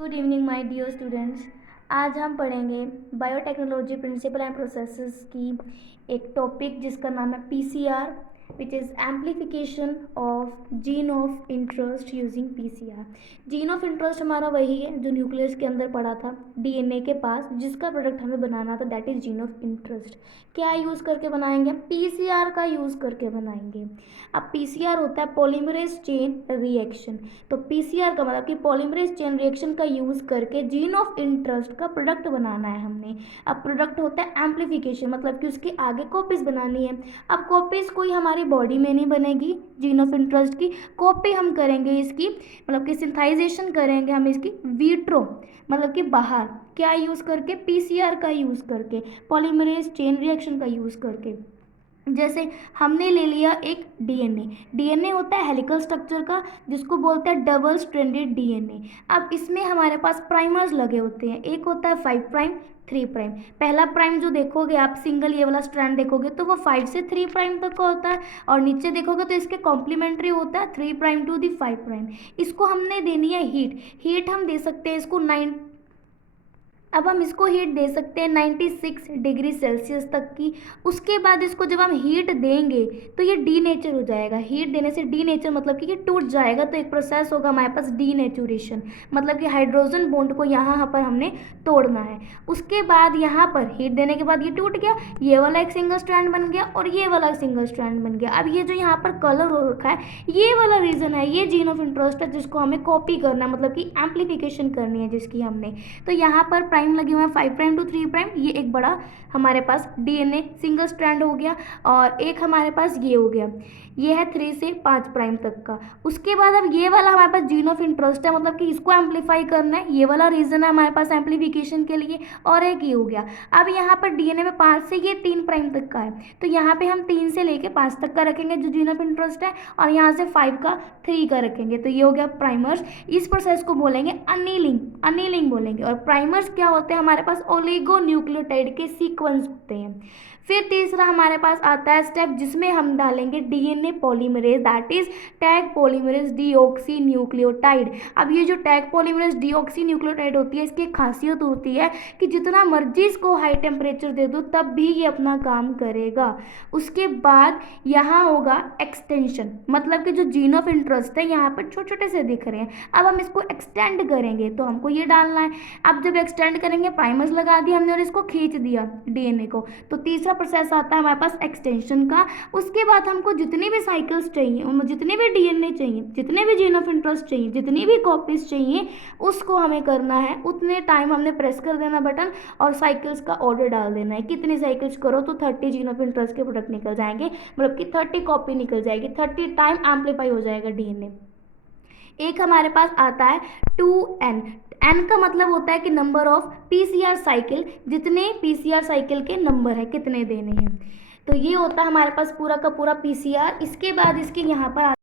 Good evening my dear students. आज हम पढ़ेंगे बायोटेक्नोलॉजी प्रिंसिपल एंड प्रोसेसेस की एक टॉपिक जिसका नाम है PCR, which is amplification of gene of interest using PCR. Gene of interest हमारा वही है जो न्यूक्लियस के अंदर पड़ा था डीएनए के पास, जिसका प्रोडक्ट हमें बनाना था, that is gene of interest. क्या यूज़ करके बनाएंगे? पीसीआर का यूज़ करके बनाएंगे। अब पीसीआर होता है पॉलीमरेज चेन रिएक्शन, तो पीसीआर का मतलब कि पॉलीमरेज चेन रिएक्शन का यूज़ करके जीन ऑफ इंटरेस्ट का प्रोडक्ट बनाना है हमने। अब प्रोडक्ट होता है एम्प्लीफिकेशन, मतलब कि उसके आगे कॉपीज बनानी है। अब कॉपीज कोई हमारी बॉडी में नहीं बनेगी, जीन ऑफ इंटरेस्ट की कॉपी हम करेंगे इसकी, मतलब कि सिंथाइजेशन करेंगे हम इसकी विट्रो, मतलब कि बाहर। क्या यूज़ करके? पीसीआर का यूज़ करके, पॉलीमरेज चेन रिएक्शन का यूज़ करके। जैसे हमने ले लिया एक डीएनए। डीएनए होता है हेलिकल स्ट्रक्चर का, जिसको बोलते हैं डबल स्ट्रैंडेड डीएनए। अब इसमें हमारे पास प्राइमर्स लगे होते हैं, एक होता है 5 प्राइम 3 प्राइम। पहला प्राइम जो देखोगे आप, सिंगल ये वाला स्ट्रैंड देखोगे तो वो 5 से 3 प्राइम तक का होता है, और नीचे देखोगे तो इसके कॉम्प्लीमेंट्री होता है 3 प्राइम टू दी 5 प्राइम। इसको हमने देनी है हीट हम दे सकते हैं इसको 9। अब हम इसको हीट दे सकते हैं 96 डिग्री सेल्सियस तक की। उसके बाद इसको जब हम हीट देंगे तो ये डीनेचर हो जाएगा। हीट देने से डीनेचर मतलब कि ये टूट जाएगा, तो एक प्रोसेस होगा हमारे पास डीनेचुरेशन, मतलब कि हाइड्रोजन बॉन्ड को यहाँ पर हमने तोड़ना है। उसके बाद यहाँ पर हीट देने के बाद ये टूट गया, ये वाला एक सिंगल स्ट्रैंड बन गया और ये वाला सिंगल स्ट्रैंड बन गया। अब ये जो यहाँ पर कलर हो रखा है, ये वाला रीजन है, ये जीन ऑफ इंटरेस्ट है जिसको हमें कॉपी करना है, मतलब कि एम्प्लीफिकेशन करनी है जिसकी हमने। तो यहाँ पर प्राइम लगे हुए हैं 5 प्राइम टू 3 प्राइम, ये एक बड़ा हमारे पास डीएनए सिंगल स्ट्रैंड हो गया, और एक हमारे पास ये हो गया, ये है 3 से 5 प्राइम तक का। उसके बाद अब ये वाला हमारे पास जीन ऑफ इंटरेस्ट है, मतलब कि इसको एम्पलीफाई करना है, ये वाला रीजन है हमारे पास एम्पलीफिकेशन के लिए, और एक ये हो गया। अब यहाँ पर डीएनए में 5 से ये 3 प्राइम तक का है, तो यहाँ पे हम 3 से लेके 5 तक का रखेंगे जो जीन ऑफ इंटरेस्ट है, और यहाँ से 5 का 3 का रखेंगे, तो ये हो गया प्राइमर्स। इस प्रोसेस को बोलेंगे अनीलिंग बोलेंगे। और प्राइमर्स क्या होते हैं? हमारे पास ओलिगोन्यूक्लियोटाइड के सीक्वेंस होते हैं। फिर तीसरा हमारे पास आता है स्टेप, जिसमें हम डालेंगे DNA polymerase, that is tag polymerase deoxy nucleotide. अब ये जो टैग पॉलीमरेज डीऑक्सी न्यूक्लियोटाइड होती है, इसकी खासियत होती है कि जितना मर्जी इसको हाई टेम्परेचर दे दो तब भी ये अपना काम करेगा। उसके बाद यहाँ होगा एक्सटेंशन, मतलब कि जो जीन ऑफ इंटरेस्ट है यहाँ पर छोटे छोटे से दिख रहे हैं, अब हम इसको एक्सटेंड करेंगे तो हमको ये डालना है। अब जब एक्सटेंड करेंगे, प्राइमर्स लगा दिया हमने और इसको खींच दिया डीएनए को, तो तीसरा प्रोसेस आता है हमारे पास एक्सटेंशन का। उसके बाद हमको जितने भी साइकिल्स चाहिए, जितने भी डीएनए चाहिए, जितने भी जीन ऑफ इंटरेस्ट चाहिए, जितनी भी कॉपीज चाहिए, उसको हमें करना है। उतने टाइम हमने प्रेस कर देना बटन और साइकिल्स का ऑर्डर डाल देना है। कितनी साइकिल्स करो तो 30 जीन ऑफ इंटरेस्ट के प्रोडक्ट निकल जाएंगे, मतलब कि 30 कॉपी निकल जाएगी, 30 टाइम एम्पलीफाई हो जाएगा डीएनए। एक हमारे पास आता है 2n। n का मतलब होता है कि नंबर ऑफ पीसीआर साइकिल, जितने पीसीआर साइकिल के नंबर है कितने देने हैं। तो ये होता है हमारे पास पूरा का पूरा पीसीआर। इसके बाद इसके यहाँ पर